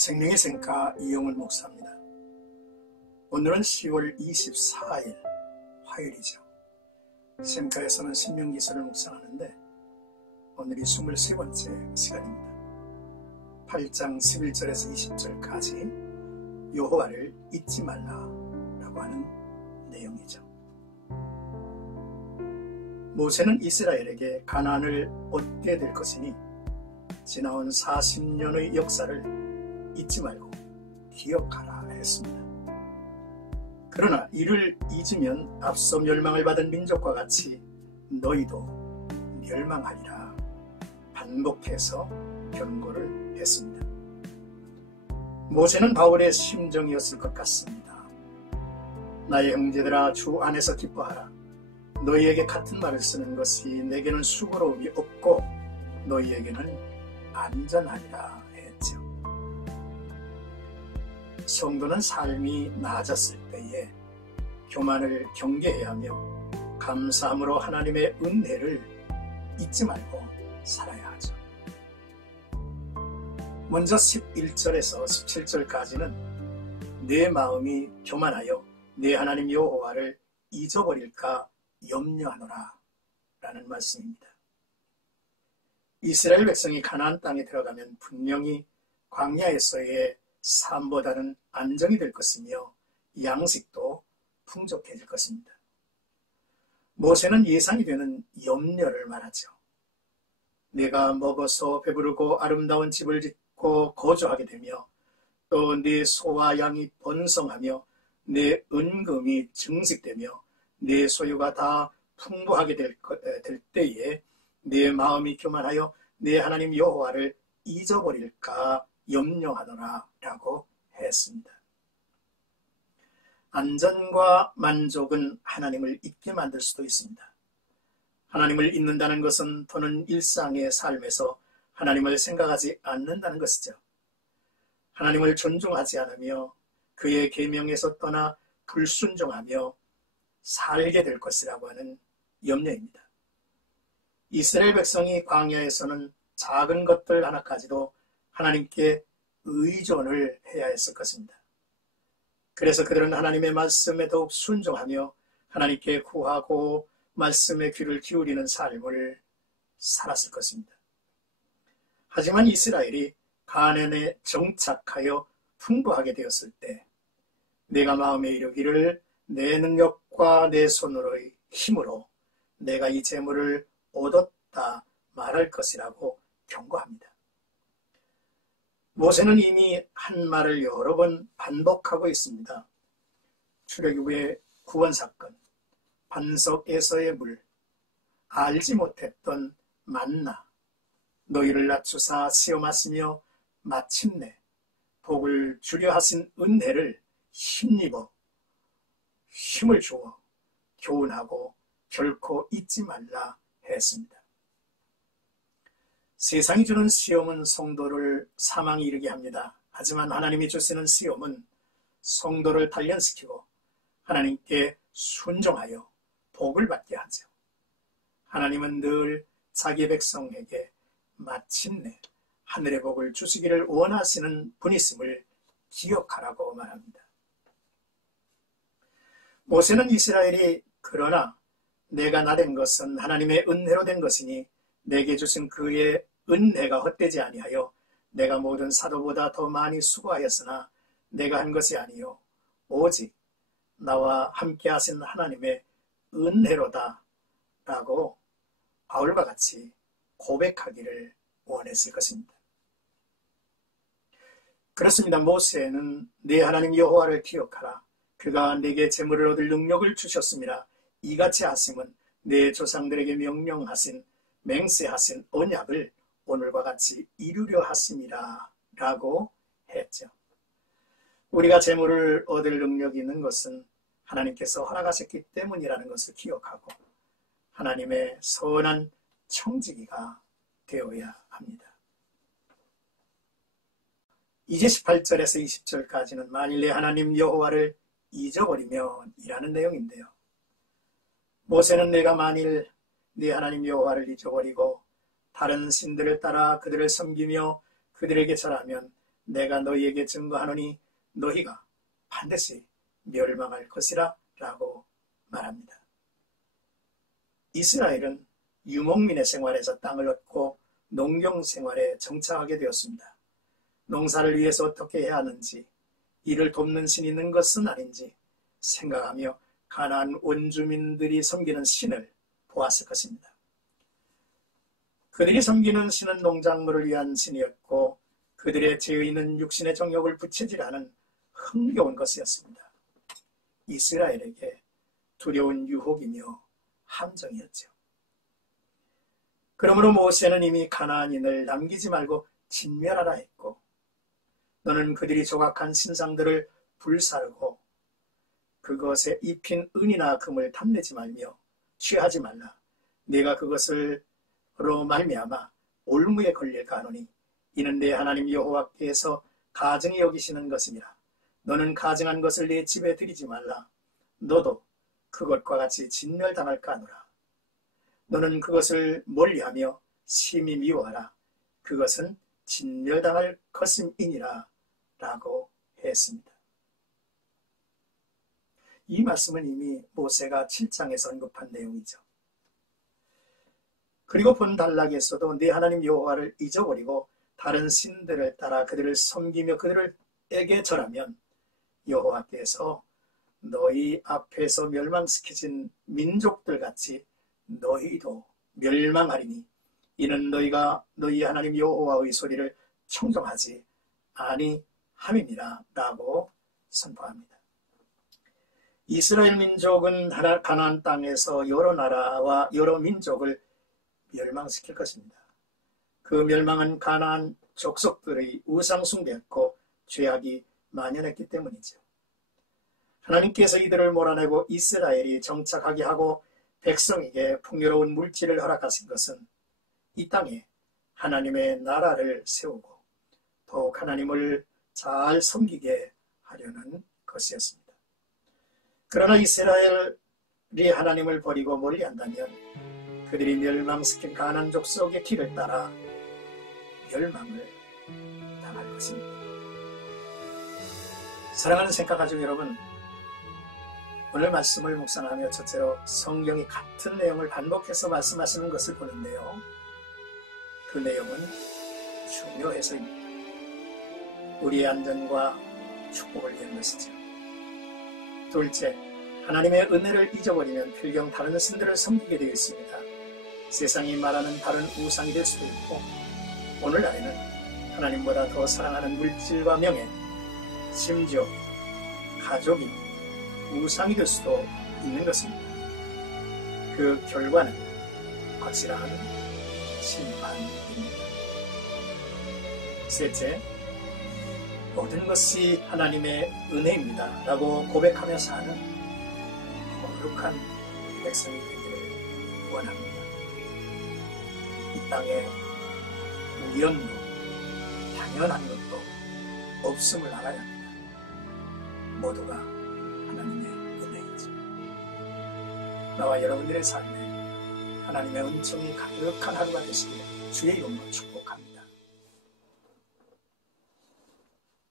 생명의 생가 이용훈 목사입니다. 오늘은 10월 24일 화요일이죠. 생가에서는 신명기서를 묵상하는데 오늘이 23번째 시간입니다. 8장 11절에서 20절까지 여호와를 잊지 말라라고 하는 내용이죠. 모세는 이스라엘에게 가나안을 얻게 될 것이니 지나온 40년의 역사를 잊지 말고 기억하라 했습니다. 그러나 이를 잊으면 앞서 멸망을 받은 민족과 같이 너희도 멸망하리라 반복해서 경고를 했습니다. 모세는 바울의 심정이었을 것 같습니다. 나의 형제들아, 주 안에서 기뻐하라. 너희에게 같은 말을 쓰는 것이 내게는 수고로움이 없고 너희에게는 안전하리라 했죠. 성도는 삶이 나아졌을 때에 교만을 경계해야 하며 감사함으로 하나님의 은혜를 잊지 말고 살아야 하죠. 먼저 11절에서 17절까지는 내 마음이 교만하여 내 하나님 여호와를 잊어버릴까 염려하노라 라는 말씀입니다. 이스라엘 백성이 가나안 땅에 들어가면 분명히 광야에서의 삶보다는 안정이 될 것이며 양식도 풍족해질 것입니다. 모세는 예상이 되는 염려를 말하죠. 내가 먹어서 배부르고 아름다운 집을 짓고 거주하게 되며 또 내 소와 양이 번성하며 내 은금이 증식되며 내 소유가 다 풍부하게 될 때에 내 마음이 교만하여 내 하나님 여호와를 잊어버릴까 염려하노라 라고 했습니다. 안전과 만족은 하나님을 잊게 만들 수도 있습니다. 하나님을 잊는다는 것은 더는 일상의 삶에서 하나님을 생각하지 않는다는 것이죠. 하나님을 존중하지 않으며 그의 계명에서 떠나 불순종하며 살게 될 것이라고 하는 염려입니다. 이스라엘 백성이 광야에서는 작은 것들 하나까지도 하나님께 의존을 해야 했을 것입니다. 그래서 그들은 하나님의 말씀에 더욱 순종하며 하나님께 구하고 말씀에 귀를 기울이는 삶을 살았을 것입니다. 하지만 이스라엘이 가나안에 정착하여 풍부하게 되었을 때 내가 마음에 이르기를 내 능력과 내 손으로의 힘으로 내가 이 재물을 얻었다 말할 것이라고 경고합니다. 모세는 이미 한 말을 여러 번 반복하고 있습니다. 출애굽의 구원사건, 반석에서의 물, 알지 못했던 만나, 너희를 낮추사 시험하시며 마침내 복을 주려 하신 은혜를 힘입어 힘을 주어 교훈하고 결코 잊지 말라 했습니다. 세상이 주는 시험은 성도를 사망에 이르게 합니다. 하지만 하나님이 주시는 시험은 성도를 단련시키고 하나님께 순종하여 복을 받게 하죠. 하나님은 늘 자기 백성에게 마침내 하늘의 복을 주시기를 원하시는 분이심을 기억하라고 말합니다. 모세는 이스라엘이 그러나 내가 나된 것은 하나님의 은혜로 된 것이니 내게 주신 그의 은혜가 헛되지 아니하여 내가 모든 사도보다 더 많이 수고하였으나 내가 한 것이 아니요 오직 나와 함께 하신 하나님의 은혜로다 라고 바울과 같이 고백하기를 원했을 것입니다. 그렇습니다. 모세는 내 하나님 여호와를 기억하라. 그가 내게 재물을 얻을 능력을 주셨습니다. 이같이 하심은 내 조상들에게 명령하신 맹세하신 언약을 오늘과 같이 이루려 하심이라 라고 했죠. 우리가 재물을 얻을 능력이 있는 것은 하나님께서 허락하셨기 때문이라는 것을 기억하고 하나님의 선한 청지기가 되어야 합니다. 이제 18절에서 20절까지는 만일 내 하나님 여호와를 잊어버리면 이라는 내용인데요. 모세는 내가 만일 네 하나님 여호와를 잊어버리고 다른 신들을 따라 그들을 섬기며 그들에게 절하면 내가 너희에게 증거하노니 너희가 반드시 멸망할 것이라 라고 말합니다. 이스라엘은 유목민의 생활에서 땅을 얻고 농경 생활에 정착하게 되었습니다. 농사를 위해서 어떻게 해야 하는지, 이를 돕는 신이 있는 것은 아닌지 생각하며 가나안 원주민들이 섬기는 신을 보았을 것입니다. 그들이 섬기는 신은 농작물을 위한 신이었고 그들의 죄에 있는 육신의 정욕을 부채질하는 흥겨운 것이었습니다. 이스라엘에게 두려운 유혹이며 함정이었죠. 그러므로 모세는 이미 가나안인을 남기지 말고 진멸하라 했고, 너는 그들이 조각한 신상들을 불사르고 그것에 입힌 은이나 금을 탐내지 말며 취하지 말라. 네가 그것으로 말미암아 올무에 걸릴까 하노니 이는 내 하나님 여호와께서 가증히 여기시는 것이니라. 너는 가증한 것을 내 집에 들이지 말라. 너도 그것과 같이 진멸당할까 하노라. 너는 그것을 멀리하며 심히 미워하라. 그것은 진멸당할 것임이니라 라고 했습니다. 이 말씀은 이미 모세가 7장에서 언급한 내용이죠. 그리고 본 단락에서도 네 하나님 여호와를 잊어버리고 다른 신들을 따라 그들을 섬기며 그들에게 절하면 여호와께서 너희 앞에서 멸망시켜진 민족들 같이 너희도 멸망하리니 이는 너희가 너희 하나님 여호와의 소리를 청종하지 아니함이니라 라고 선포합니다. 이스라엘 민족은 가나안 땅에서 여러 나라와 여러 민족을 멸망시킬 것입니다. 그 멸망은 가나안 족속들의 우상 숭배였고 죄악이 만연했기 때문이죠. 하나님께서 이들을 몰아내고 이스라엘이 정착하게 하고 백성에게 풍요로운 물질을 허락하신 것은 이 땅에 하나님의 나라를 세우고 더욱 하나님을 잘 섬기게 하려는 것이었습니다. 그러나 이스라엘이 하나님을 버리고 멀리한다면 그들이 멸망시킨 가나안 족속의 길을 따라 멸망을 당할 것입니다. 사랑하는 생각가족 여러분, 오늘 말씀을 묵상하며 첫째로 성경이 같은 내용을 반복해서 말씀하시는 것을 보는데요. 그 내용은 중요해서입니다. 우리의 안전과 축복을 위한 것이죠. 둘째, 하나님의 은혜를 잊어버리면 필경 다른 신들을 섬기게 되어 있습니다. 세상이 말하는 다른 우상이 될 수도 있고 오늘날에는 하나님보다 더 사랑하는 물질과 명예, 심지어 가족이 우상이 될 수도 있는 것입니다. 그 결과는 거칠한 심판입니다. 셋째, 모든 것이 하나님의 은혜입니다 라고 고백하며 사는 거룩한 백성이 되기를 원합니다. 이 땅에 우연도 당연한 것도 없음을 알아야 합니다. 모두가 하나님의 은혜이죠. 나와 여러분들의 삶에 하나님의 은총이 가득한 하루가 되시길 주의 이름으로 축복합니다.